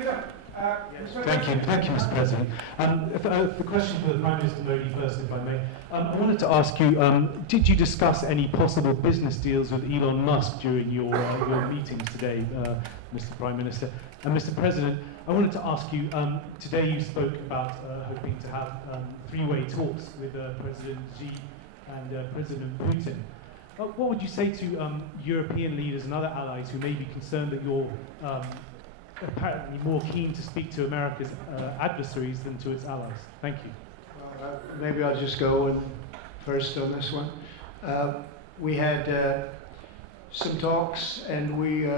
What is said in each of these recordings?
Thank you, Mr. President. The question for the Prime Minister Modi first, if I may. I wanted to ask you, did you discuss any possible business deals with Elon Musk during your meetings today, Mr. Prime Minister? And Mr. President, I wanted to ask you, today you spoke about hoping to have three-way talks with President Xi and President Putin. What would you say to European leaders and other allies who may be concerned that you're apparently more keen to speak to America's adversaries than to its allies? Thank you. Maybe I'll just go first on this one. We had some talks, and we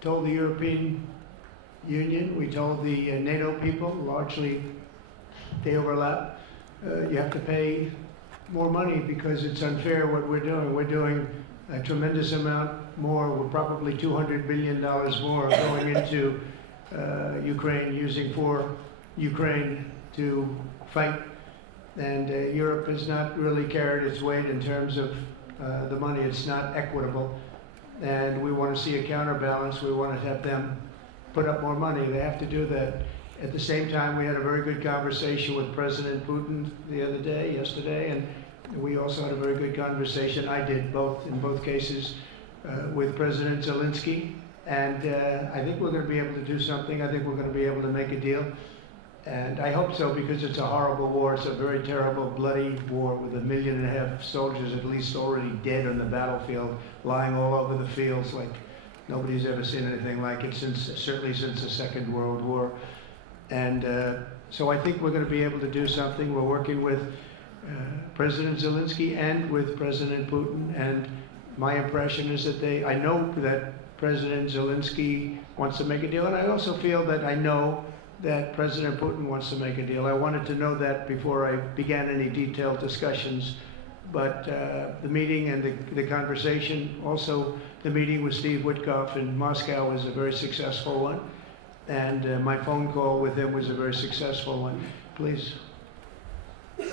told the European Union, we told the NATO people, largely they overlap, you have to pay more money because it's unfair what we're doing. We're doing a tremendous amount more. We're probably $200 billion more going into Ukraine, using for Ukraine to fight. And Europe has not really carried its weight in terms of the money. It's not equitable. And we want to see a counterbalance. We want to have them put up more money. They have to do that. At the same time, we had a very good conversation with President Putin yesterday, and we also had a very good conversation. I did in both cases, with President Zelensky. And I think we're going to be able to do something. I think we're going to be able to make a deal. And I hope so, because it's a horrible war. It's a very terrible, bloody war with 1.5 million soldiers at least already dead on the battlefield, lying all over the fields like nobody's ever seen anything like it, certainly since the Second World War. And so I think we're going to be able to do something. We're working with President Zelensky and with President Putin. And my impression is that I know that President Zelensky wants to make a deal, and I also feel that I know that President Putin wants to make a deal. I wanted to know that before I began any detailed discussions. But the meeting and the conversation, also the meeting with Steve Witkoff in Moscow, was a very successful one. And my phone call with him was a very successful one. Please. You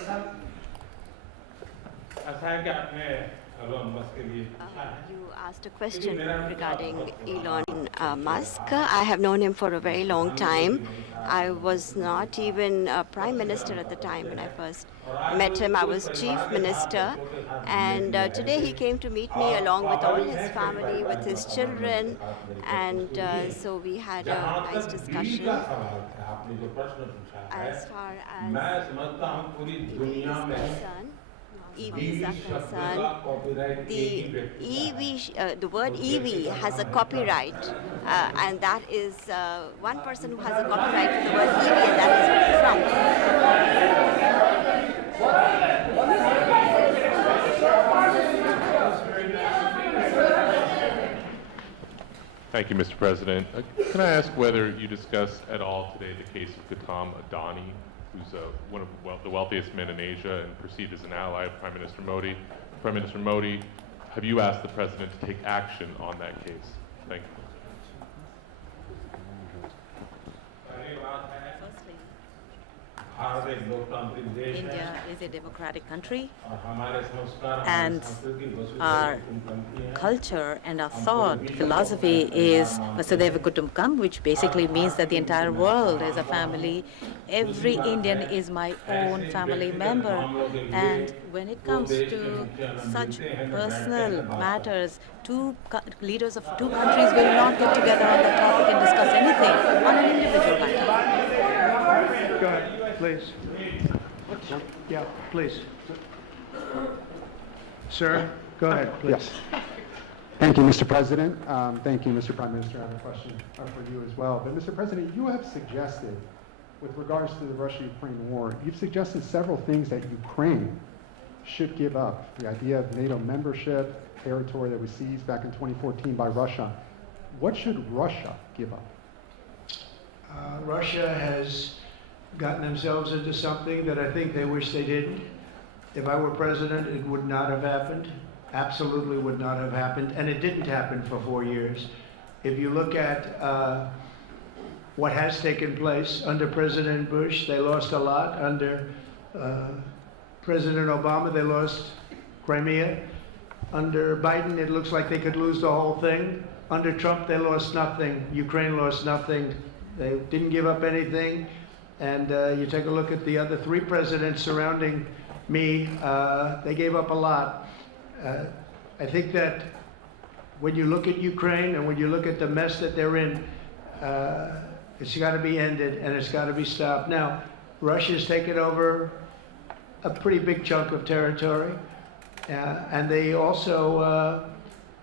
asked a question regarding Elon Musk. I have known him for a very long time. I was not even a prime minister at the time when I first met him. I was chief minister. And today he came to meet me along with all his family, with his children. And so we had a nice discussion. As far as EVs are concerned, the word EV has a copyright, and that is one person who has a copyright to the word EV, and that is Trump. Thank you, Mr. President. Can I ask whether you discussed at all today the case of Gautam Adani, who's one of the wealthiest men in Asia and perceived as an ally of Prime Minister Modi. Prime Minister Modi, have you asked the President to take action on that case? Thank you. India is a democratic country, and our culture and our thought philosophy is Vasudhaiva Kutumbakam, which basically means that the entire world is a family. Every Indian is my own family member. And when it comes to such personal matters, leaders of two countries will not get together on the topic and discuss anything on an individual matter. Go ahead. Please. Yeah, please. Sir, go ahead, please. Yes. Thank you, Mr. President. Thank you, Mr. Prime Minister. I have a question for you as well. But, Mr. President, you have suggested, with regards to the Russia-Ukraine war, you've suggested several things that Ukraine should give up. The idea of NATO membership, territory that was seized back in 2014 by Russia. What should Russia give up? Russia has gotten themselves into something that I think they wish they didn't. If I were president, it would not have happened. Absolutely would not have happened. And it didn't happen for 4 years. If you look at what has taken place under President Bush, they lost a lot. Under President Obama, they lost Crimea. Under Biden, it looks like they could lose the whole thing. Under Trump, they lost nothing. Ukraine lost nothing. They didn't give up anything. And you take a look at the other three presidents surrounding me, they gave up a lot. I think that when you look at Ukraine and when you look at the mess that they're in, it's got to be ended and it's got to be stopped. Now, Russia's taken over a pretty big chunk of territory, and they also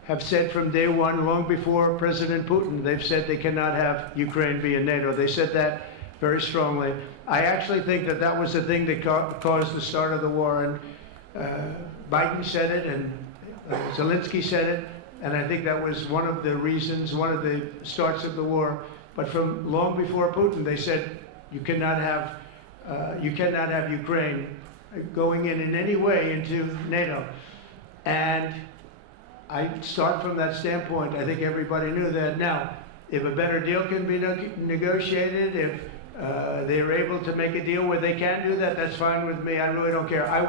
have said from day one, long before President Putin, they've said they cannot have Ukraine be in NATO. They said that very strongly. I actually think that that was the thing that caused the start of the war, and Biden said it, and Zelensky said it, and I think that was one of the reasons, one of the starts of the war. But from long before Putin, they said you cannot have Ukraine going in any way into NATO. And I start from that standpoint. I think everybody knew that. Now, if a better deal can be negotiated, if they're able to make a deal where they can do that, that's fine with me. I really don't care. I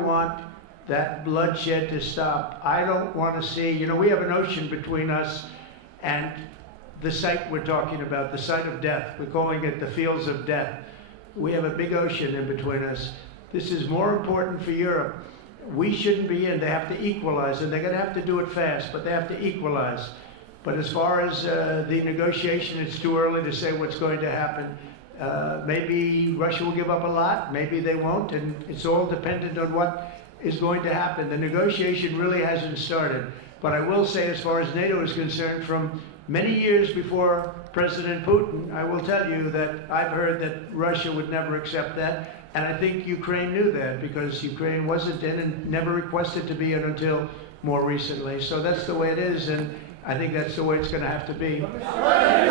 want that bloodshed to stop. I don't want to see, you know, we have an ocean between us and the site we're talking about, the site of death. We're calling it the fields of death. We have a big ocean in between us. This is more important for Europe. We shouldn't be in. They have to equalize, and they're going to have to do it fast, but they have to equalize. But as far as the negotiation, it's too early to say what's going to happen. Maybe Russia will give up a lot, maybe they won't, and it's all dependent on what is going to happen. The negotiation really hasn't started. But I will say, as far as NATO is concerned, from many years before President Putin, I will tell you that I've heard that Russia would never accept that. And I think Ukraine knew that, because Ukraine wasn't in and never requested to be in until more recently. So that's the way it is, and I think that's the way it's going to have to be.